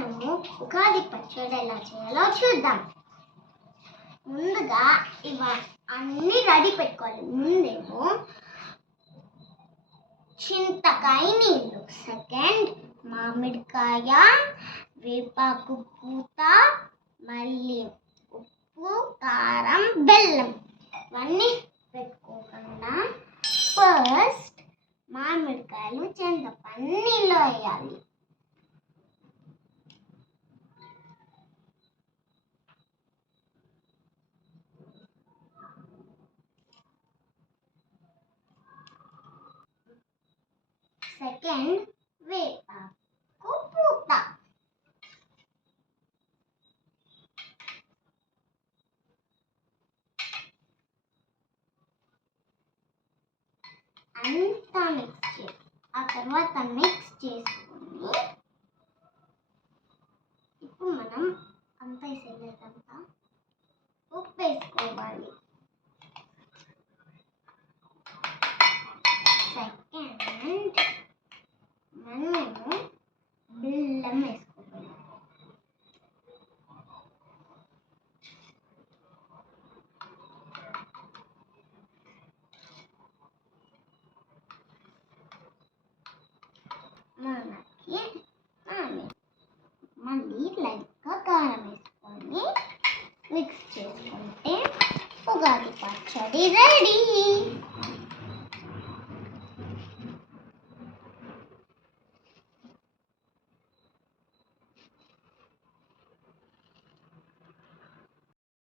మనము ఉగాది పచ్చడి ఎలా చేయాలో చూద్దాం. ముందుగా అన్నీ రెడీ పెట్టుకోవాలి. ముందేమో చింతకాయ నీళ్ళు, సెకండ్ మామిడికాయ, వేపాకు పూత, మళ్ళీ ఉప్పు, కారం, బెల్లం ఇవన్నీ పెట్టుకోకుండా ఫస్ట్ మామిడికాయలు చింతపండు నీళ్ళు వేయాలి. సెకండ్ వేపాకు పూత, అంతా మిక్స్ చేసి ఆ తర్వాత మిక్స్ చేసుకొని ఇప్పుడు మనం అంతా వేసేదంతా ఉప్పు వేసుకోవాలి. సెకండ్ మనము బెల్లం వేసుకోవాలి. మళ్ళీ లైట్గా కారం వేసుకొని మిక్స్ చేసుకుంటే ఉగాది పచ్చడి రెడీ.